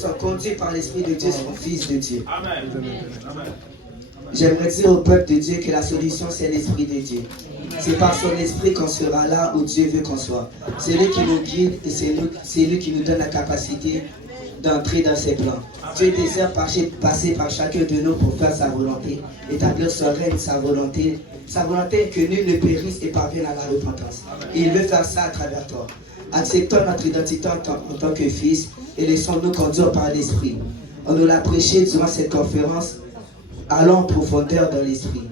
sont conduits par l'Esprit de Dieu sont fils de Dieu. Amen. J'aimerais dire au peuple de Dieu que la solution, c'est l'Esprit de Dieu. C'est par son Esprit qu'on sera là où Dieu veut qu'on soit. C'est lui qui nous guide et c'est lui qui nous donne la capacité d'entrer dans ses plans. Dieu désire passer par chacun de nous pour faire sa volonté, établir son règne, sa volonté est que nul ne périsse et parvienne à la repentance. Et il veut faire ça à travers toi. Acceptons notre identité en tant que fils et laissons-nous conduire par l'Esprit. On nous l'a prêché durant cette conférence. Allons en profondeur dans l'Esprit.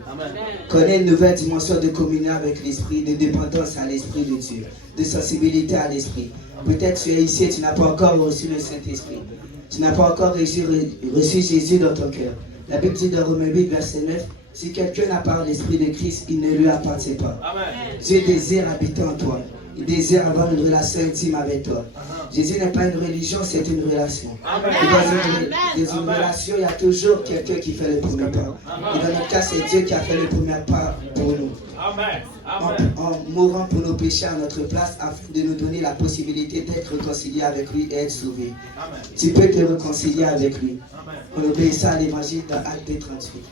Connais une nouvelle dimension de communion avec l'Esprit, de dépendance à l'Esprit de Dieu, de sensibilité à l'Esprit. Peut-être tu es ici et tu n'as pas encore reçu le Saint-Esprit. Tu n'as pas encore reçu Jésus dans ton cœur. La Bible dit dans Romains 8, verset 9, si quelqu'un n'a pas l'Esprit de Christ, il ne lui appartient pas. Amen. Dieu désire habiter en toi. Il désire avoir une relation intime avec toi. Jésus n'est pas une religion, c'est une relation. Et dans une relation, il y a toujours quelqu'un qui fait le premier pas. Et dans notre cas, c'est Dieu qui a fait le premier pas pour nous. En mourant pour nos péchés à notre place, afin de nous donner la possibilité d'être réconciliés avec lui et être sauvés. Tu peux te réconcilier avec lui. En obéissant à l'évangile dans Acte 38.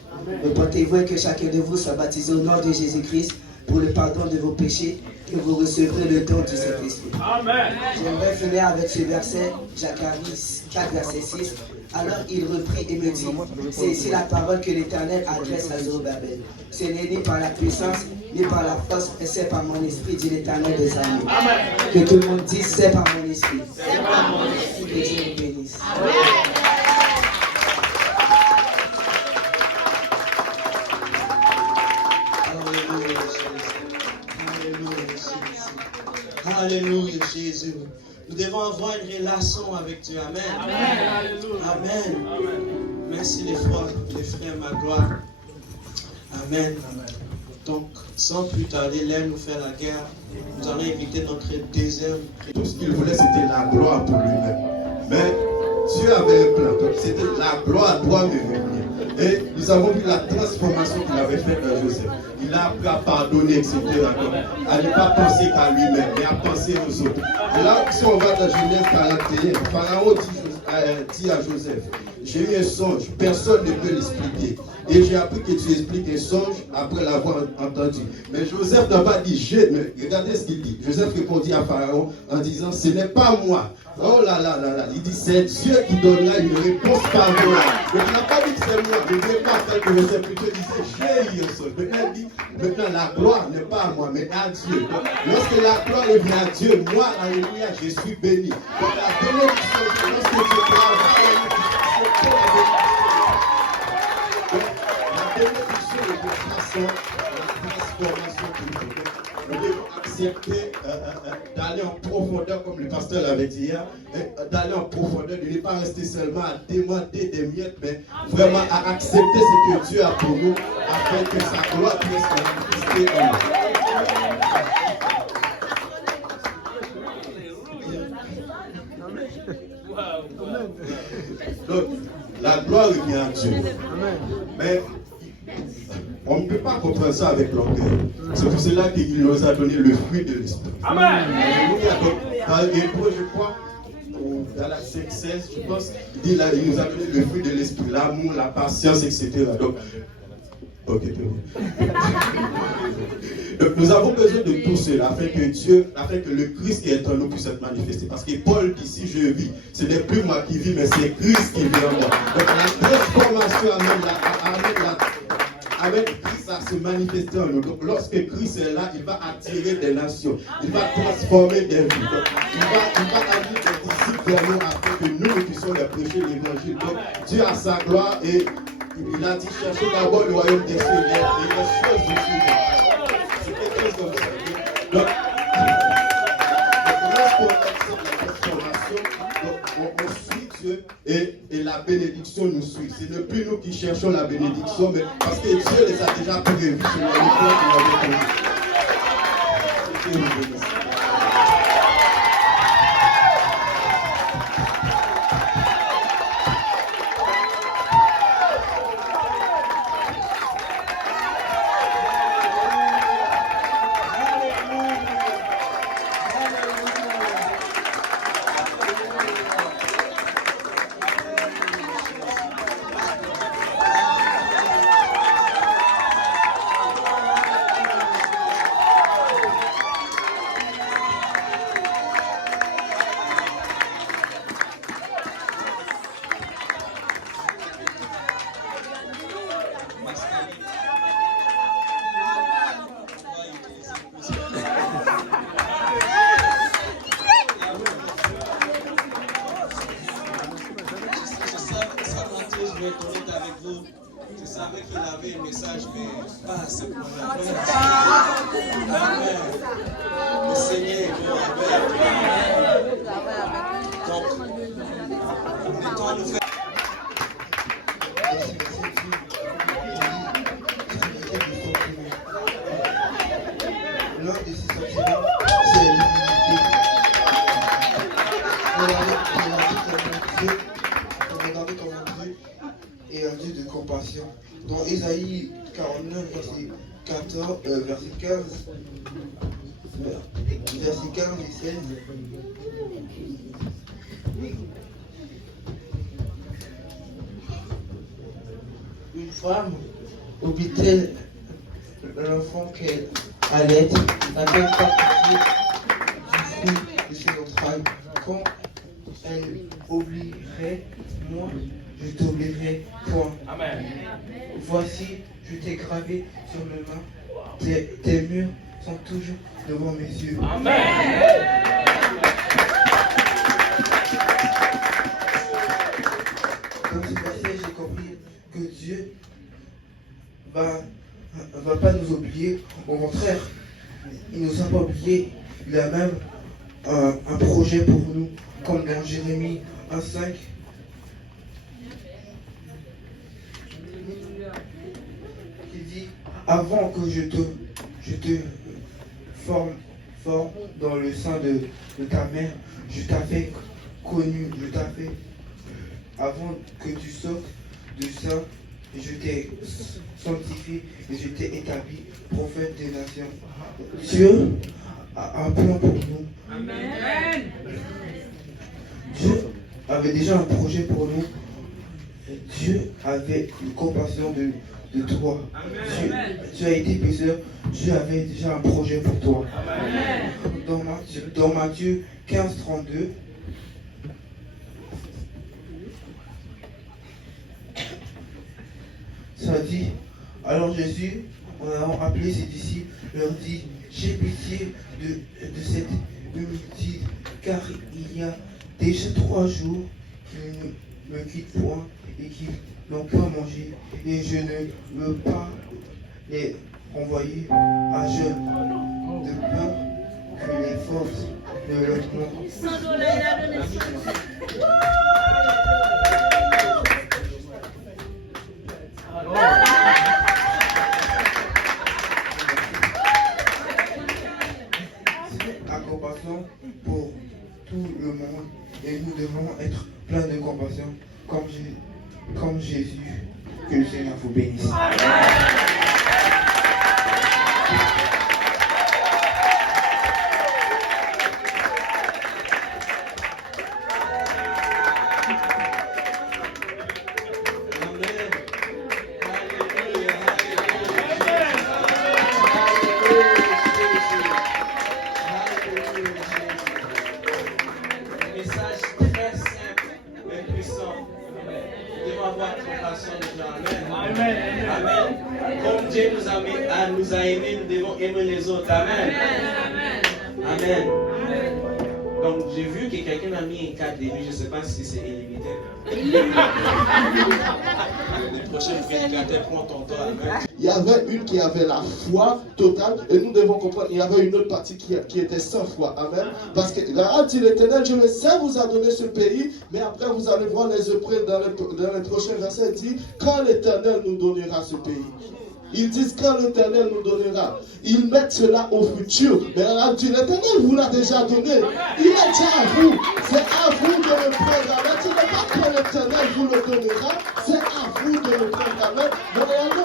Repentez-vous et que chacun de vous soit baptisé au nom de Jésus-Christ pour le pardon de vos péchés, que vous recevrez le don du Saint-Esprit. J'aimerais finir avec ce verset, Zacharie 4, verset 6. Alors il reprit et me dit, c'est ici la parole que l'Éternel adresse à Zorobabel. Ce n'est ni par la puissance, ni par la force, mais c'est par mon esprit, dit l'Éternel des armées. Que tout le monde dise, c'est par mon esprit. C'est par mon esprit. Que Dieu nous bénisse. Amen. Alléluia, Jésus. Nous devons avoir une relation avec Dieu. Amen. Amen. Amen. Amen. Merci les frères, ma gloire. Amen. Donc, sans plus tarder, l'air nous fait la guerre. Nous allons inviter notre deuxième. Tout ce qu'il voulait, c'était la gloire pour lui-même. Mais Dieu avait un plan. Donc, c'était la gloire doit me venir. Et nous avons vu la transformation qu'il avait faite dans Joseph. Il a appris à pardonner, etc. Donc, à ne pas penser qu'à lui-même, mais à penser aux autres. Et là, si on va dans Genèse 41, Pharaon dit à Joseph, j'ai eu un songe, personne ne peut l'expliquer. Et j'ai appris que tu expliques un songe après l'avoir entendu. Mais Joseph n'a pas dit mais regardez ce qu'il dit. Joseph répondit à Pharaon en disant, ce n'est pas moi. Oh là là là là. Il dit, c'est Dieu qui donnera une réponse par moi. Donc il n'a pas dit que c'est moi. Ne voulait pas faire que Joseph plutôt disait, j'ai eu un songe. Maintenant il dit, maintenant la gloire n'est pas à moi, mais à Dieu. Donc, lorsque la gloire est venue à Dieu, moi, alléluia, je suis béni. Donc la bénédiction, lorsque Dieu travaille, la transformation que nous devons accepter d'aller en profondeur, comme le pasteur l'avait dit hier, d'aller en profondeur, de ne pas rester seulement à demander des miettes, mais vraiment à accepter ce que Dieu a pour nous, afin que sa gloire puisse se manifester en nous. Donc, la gloire revient à Dieu. Mais on ne peut pas comprendre ça avec l'orgueil. C'est pour cela qu'il nous a donné le fruit de l'esprit. Amen. Dans l'Hébreu, je crois, dans la 5:16, je pense, il nous a donné le fruit de l'esprit, l'amour, la patience, etc. Donc, ok, donc nous avons besoin de tout cela afin que le Christ qui est en nous puisse être manifesté. Parce que Paul dit, si je vis, ce n'est plus moi qui vis, mais c'est Christ qui vit en moi. Donc la transformation avec Christ à se manifester en nous. Donc lorsque Christ est là, il va attirer des nations, il va transformer des vies. Donc, il va amener des disciples vers nous afin que nous puissions leur prêcher l'évangile. Donc Dieu a sa gloire et il a dit, cherchez d'abord le royaume des cieux et les choses vous suivront. C'est quelque chose comme ça. Donc, lorsqu'on accepte la transformation, on suit Dieu et la bénédiction nous suit. Ce n'est plus nous qui cherchons la bénédiction, mais parce que Dieu les a déjà prévus sur le plan qu'il avait prévu. je vais être honnête avec vous. Je savais qu'il avait un message, mais pas assez pour la Amen. Le Seigneur est bon. Amen. Donc, quand nous faisons. L'un de ces sentiments, c'est l'humilité. Regardez comment Dieu est un Dieu de compassion. Dans Ésaïe 49, verset 15, verset 15 et 16. Une femme oublie-t-elle l'enfant qu'elle allait, n'a-t-elle pas pitié du fruit de ses entrailles? Quand elle oublierait, moi, je t'oublierai point. Amen. Voici, je t'ai gravé sur le main. Tes murs sont toujours devant mes yeux. Amen. Dans ce passage, j'ai compris que Dieu va pas nous oublier. Au contraire, il ne nous a pas oubliés. Il a même un projet pour nous, comme dans Jérémie 1,5. Qui dit: avant que je te forme dans le sein de ta mère, je t'avais connu, je t'avais avant que tu sortes du sein, je t'ai sanctifié et je t'ai établi prophète des nations. Dieu a un plan pour nous. Amen. Dieu avait déjà un projet pour nous. Dieu avait une compassion de toi. Tu as été pécheur. Dieu avait déjà un projet pour toi. Amen. Dans Matthieu 15, 32. Ça dit: alors Jésus, en ayant appelé ses disciples, leur dit: j'ai pitié de cette multitude, car il y a déjà 3 jours qu'ils ne me quittent point et qu'ils n'ont pas mangé, et je ne veux pas les renvoyer à jeûne, de peur que les forces ne leur manquent. La compassion pour tout le monde, et nous devons être pleins de compassion comme Jésus. Que le Seigneur vous bénisse. Nous a aimés, nous devons aimer les autres. Amen. Amen. Donc j'ai vu que quelqu'un a mis un 4 début, je ne sais pas si c'est illimité. Les prochains prédicateurs prends ton temps. Amen. Il y avait une qui avait la foi totale, et nous devons comprendre, il y avait une autre partie qui était sans foi. Amen. Parce que là, dit l'Éternel, je le sais, vous a donné ce pays, mais après vous allez voir les épreuves dans les prochains versets. Il dit: quand l'Éternel nous donnera ce pays. Ils disent quand l'Éternel nous donnera. Ils mettent cela au futur. Mais l'Éternel vous l'a déjà donné. Il est déjà à vous. C'est à vous de le prendre. Amen. Ce n'est pas quand l'Éternel vous le donnera. C'est à vous de le prendre. Amen.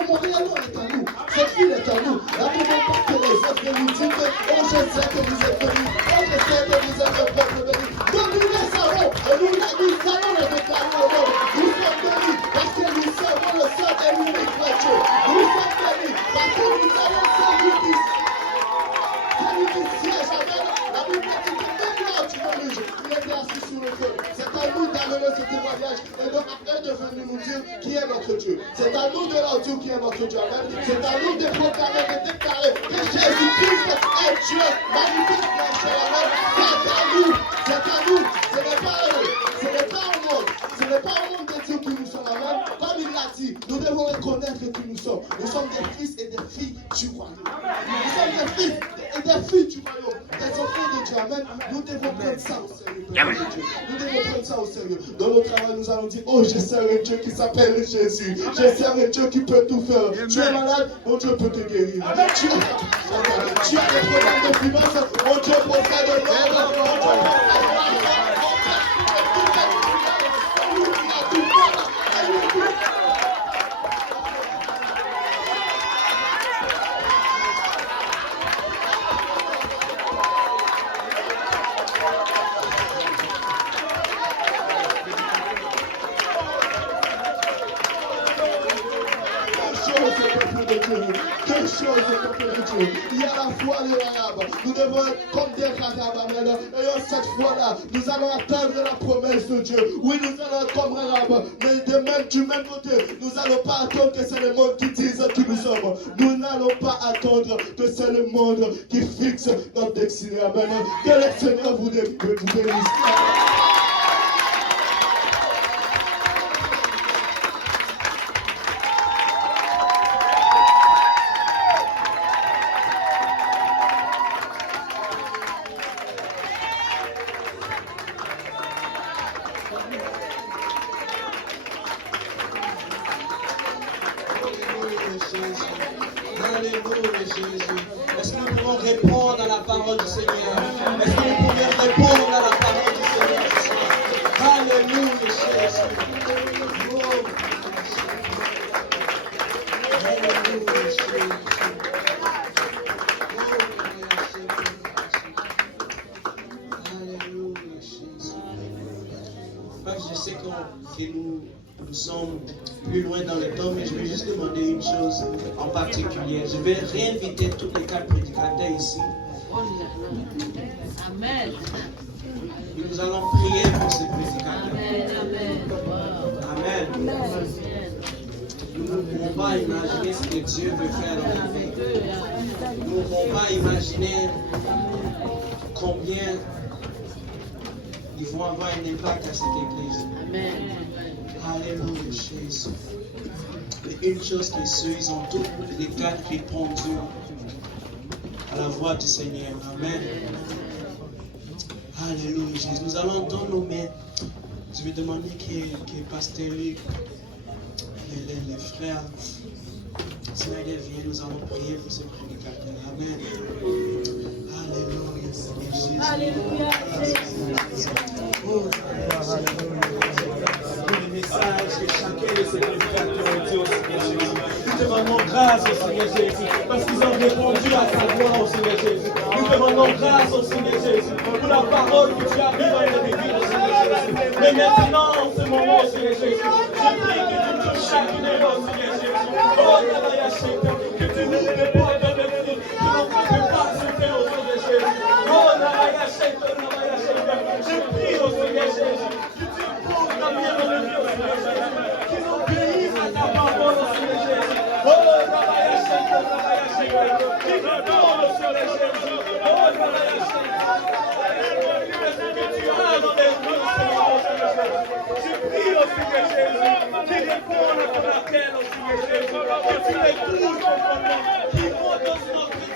Montréal est à nous. Cette ville est à nous. La demande pas que les autres nous disent que oh, je sais que vous êtes bénis. Oh, je sais que vous êtes le peuple béni. Donc nous les savons. Et nous allons le déclarer au monde. Nous sommes bénis parce que nous servons le seul et l'unique vrai Dieu. Nous sommes bénis parce que nous avons celui qui siège. Amen. La Bible dit que même là où tu vas il était assis sur le feu. C'est à nous d'amener ce témoignage et donc après de venir nous dire qui est notre Dieu. C'est à nous de leur dire qui est notre Dieu. Amen. C'est à nous de proclamer, de déclarer que Jésus-Christ est Dieu. Manifeste c'est à nous. C'est à nous. Ce n'est pas eux. Ce n'est pas au monde. Ce n'est pas au monde de Dieu que nous sommes. Amen. reconnaître qui nous sommes. Nous sommes des fils et des filles du royaume. Nous sommes des fils et des filles du royaume. Des enfants de Dieu. Amen. Nous devons prendre ça au sérieux. Nous devons prendre ça au sérieux. Dans notre travail, nous allons dire, oh, je sers un Dieu qui s'appelle Jésus. Je sers un Dieu qui peut tout faire. Tu es malade, mon Dieu peut te guérir. Tu as des problèmes de finances, mon Dieu peut faire de l'ordre. Quelque chose, peuple de Dieu. Il y a la foi de l'arabe. Nous devons être comme des carabamels. Et cette fois-là, nous allons atteindre la promesse de Dieu. Oui, nous allons être comme l'arabe. Mais de même, du même côté, nous n'allons pas attendre que c'est le monde qui dise qui nous sommes. Nous n'allons pas attendre que c'est le monde qui fixe notre destinée. Amen. Que le Seigneur vous bénisse. Alléluia, Jésus. Est-ce que nous pouvons répondre à la parole du Seigneur? Est-ce que nous pouvons répondre à la parole du Seigneur? Alléluia, Jésus. Oh, Alléluia, Jésus. Alléluia, Jésus. Je sais que nous sommes plus loin dans le temps, mais je vais juste demander une chose en particulier. Je vais réinviter tous les quatre prédicateurs ici. Amen. Et nous allons prier pour ces prédicateurs. Amen. Nous ne pouvons pas imaginer ce que Dieu veut faire dans notre vie. Nous ne pouvons pas imaginer combien ils vont avoir un impact à cette église. Amen. Alléluia, Jésus. Mais une chose qui est sûre, ils ont tous les quatre répondu à la voix du Seigneur. Amen. Alléluia, Jésus. Nous allons dans nos mains. Je vais demander que Pasteur Luc, les frères, Seigneur vient, nous allons prier pour ce prédicateur. Amen. Alléluia, Seigneur Jésus. Alléluia. Oh, le message que chacun de ces prédicateurs ont dit au Seigneur Jésus. Nous demandons grâce au Seigneur Jésus parce qu'ils ont répondu à sa voix au Seigneur Jésus. Nous demandons grâce au Seigneur Jésus pour la parole que tu as mis dans le début au Seigneur Jésus. Mais maintenant, en ce moment, au Seigneur Jésus, je prie que tu touches chacune de nous, Seigneur Jésus. Oh, que tu nous répondes dans le fruit, que l'on ne peut pas souffrir au Seigneur Jésus. Oh, je prie au Seigneur Jésus. Qu'ils obéissent à ta parole, au Seigneur Jésus. Oh, qui répondent au Seigneur Jésus. Oh, que tu as dans les rues, Seigneur Jésus. Je prie au Seigneur Jésus, qui répondent à ton appel, au Seigneur Jésus. Que tu les touches, qui montent dans notre